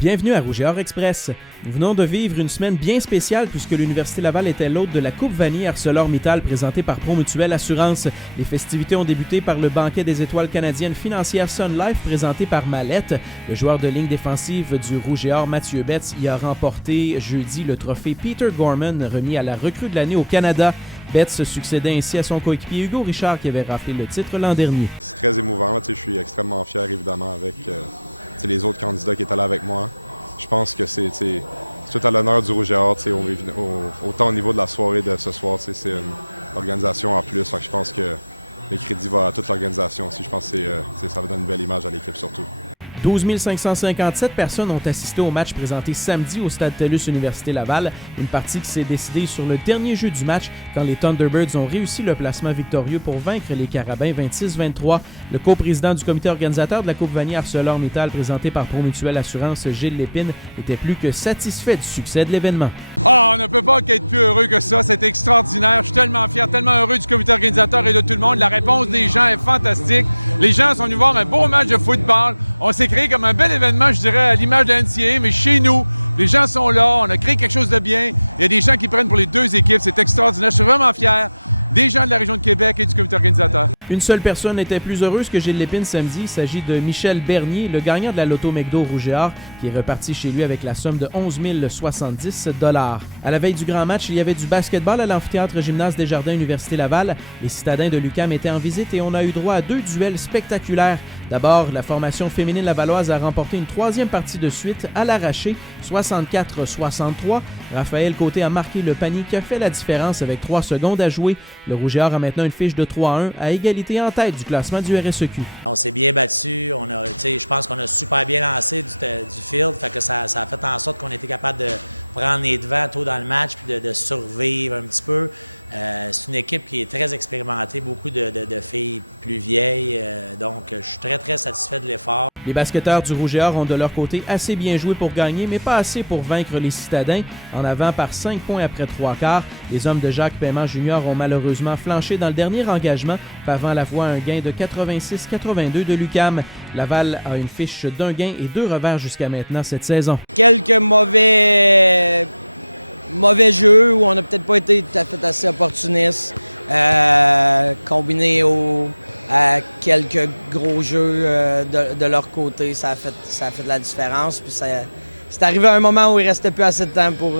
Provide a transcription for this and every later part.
Bienvenue à Rouge et Or Express. Nous venons de vivre une semaine bien spéciale puisque l'Université Laval était l'hôte de la Coupe Vanier ArcelorMittal présentée par Promutuelle Assurance. Les festivités ont débuté par le banquet des étoiles canadiennes financières Sun Life présenté par Mallette. Le joueur de ligne défensive du Rouge et Or, Mathieu Betts, y a remporté jeudi le trophée Peter Gorman remis à la recrue de l'année au Canada. Betts succédait ainsi à son coéquipier Hugo Richard qui avait raflé le titre l'an dernier. C'est très émouvant. Je suis extrêmement fier évidemment avec les autres candidats qui étaient là avec moi. Je pense que c'est tout à l'honneur du Rouge et Or, autant au niveau de la soirée de ce soir, c'est une organisation en plus. Fait que je pense que les crédits vont à toute l'organisation aussi. Je pense que ça va donner une belle image à l'équipe surtout. 12 557 personnes ont assisté au match présenté samedi au Stade TELUS Université Laval, une partie qui s'est décidée sur le dernier jeu du match quand les Thunderbirds ont réussi le placement victorieux pour vaincre les Carabins 26-23. Le coprésident du comité organisateur de la Coupe Vanier ArcelorMittal présentée par Promutuelle Assurance, Gilles Lépine, était plus que satisfait du succès de l'événement. On ne peut pas être plus heureux que ça, c'est extraordinaire. Je suis tellement fier, tellement heureux du comité organisateur et de tout le monde. La réponse des gens est fantastique. Les gens sont venus voir un beau match de football. On s'est créé comme un bel événement, je dirais, à l'image de la NCAA, mais chez nous, les gens sont là, on a créé quelque chose de bien. Il y a des gens qui prennent pour les deux équipes, c'est extraordinaire. Je suis vraiment fier des gens de la région de Québec et du comité organisateur. Une seule personne était plus heureuse que Gilles Lépine samedi. Il s'agit de Michel Bernier, le gagnant de la Loto McDo Rouge et Or, qui est reparti chez lui avec la somme de 11 070 $. À la veille du grand match, il y avait du basketball à l'amphithéâtre Gymnase Desjardins Université Laval. Les citadins de l'UQAM étaient en visite et on a eu droit à 2 duels spectaculaires. D'abord, la formation féminine lavalloise a remporté une troisième partie de suite à l'arraché, 64-63. Raphaël Côté a marqué le panier qui a fait la différence avec 3 secondes à jouer. Le Rouge et Or a maintenant une fiche de 3-1 à égalité en tête du classement du RSEQ. On s'est bien battu, je pense qu'on a super bien lancé du field, fait que ça a fait en sorte qu'on était capable de prendre les devants tôt dans le match puis de survivre un petit peu. C'est une équipe qui est très expérimentée, beaucoup de filles plus vieilles, donc je suis très, très satisfait de l'effort. Les basketteurs du Rouge et Or ont de leur côté assez bien joué pour gagner, mais pas assez pour vaincre les citadins. En avant par 5 points après 3 quarts, les hommes de Jacques Paiement Jr. ont malheureusement flanché dans le dernier engagement, pavant la voie à un gain de 86-82 de l'UQAM. Laval a une fiche d'un gain et 2 revers jusqu'à maintenant cette saison. Quelques mauvais jeux où on n'a peut-être pas été tout à fait assez opportuniste, combiné à quelques gros jeux de leur côté, ça a fait de la différence. Puis c'est arrivé à un moment où il restait plus assez de temps pour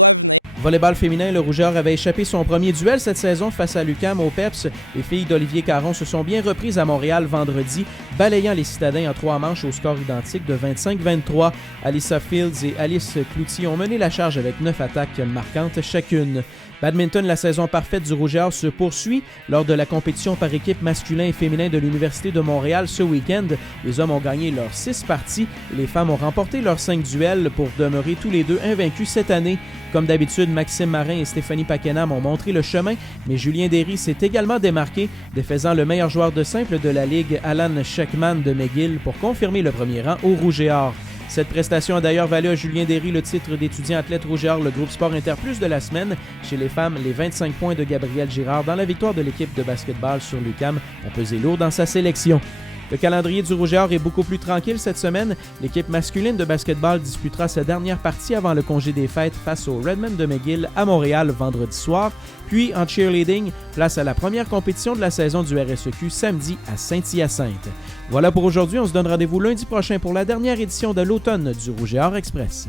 revenir. Volleyball féminin, le Rouge et Or avait échappé son premier duel cette saison face à l'UQAM au PEPS. Les filles d'Olivier Caron se sont bien reprises à Montréal vendredi, balayant les citadins en 3 manches au score identique de 25-23. Alyssa Fields et Alice Cloutier ont mené la charge avec 9 attaques marquantes chacune. Badminton, la saison parfaite du Rouge et Or se poursuit. Lors de la compétition par équipe masculin et féminin de l'Université de Montréal ce week-end, les hommes ont gagné leurs 6 parties et les femmes ont remporté leurs 5 duels pour demeurer tous les deux invaincus cette année. Comme d'habitude, Maxime Marin et Stéphanie Paquenam ont montré le chemin, mais Julien Derry s'est également démarqué, défaisant le meilleur joueur de simple de la Ligue, Alan Sheckman de McGill, pour confirmer le premier rang au Rouge et Or. Cette prestation a d'ailleurs valu à Julien Derry le titre d'étudiant athlète Rouge et Or, le groupe Sport Interplus de la semaine. Chez les femmes, les 25 points de Gabrielle Girard dans la victoire de l'équipe de basketball sur l'UQAM ont pesé lourd dans sa sélection. Le calendrier du Rouge et Or est beaucoup plus tranquille cette semaine. L'équipe masculine de basketball disputera sa dernière partie avant le congé des fêtes face au Redmond de McGill à Montréal vendredi soir. Puis, en cheerleading, place à la première compétition de la saison du RSEQ samedi à Saint-Hyacinthe. Voilà pour aujourd'hui, on se donne rendez-vous lundi prochain pour la dernière édition de l'automne du Rouge et Or Express.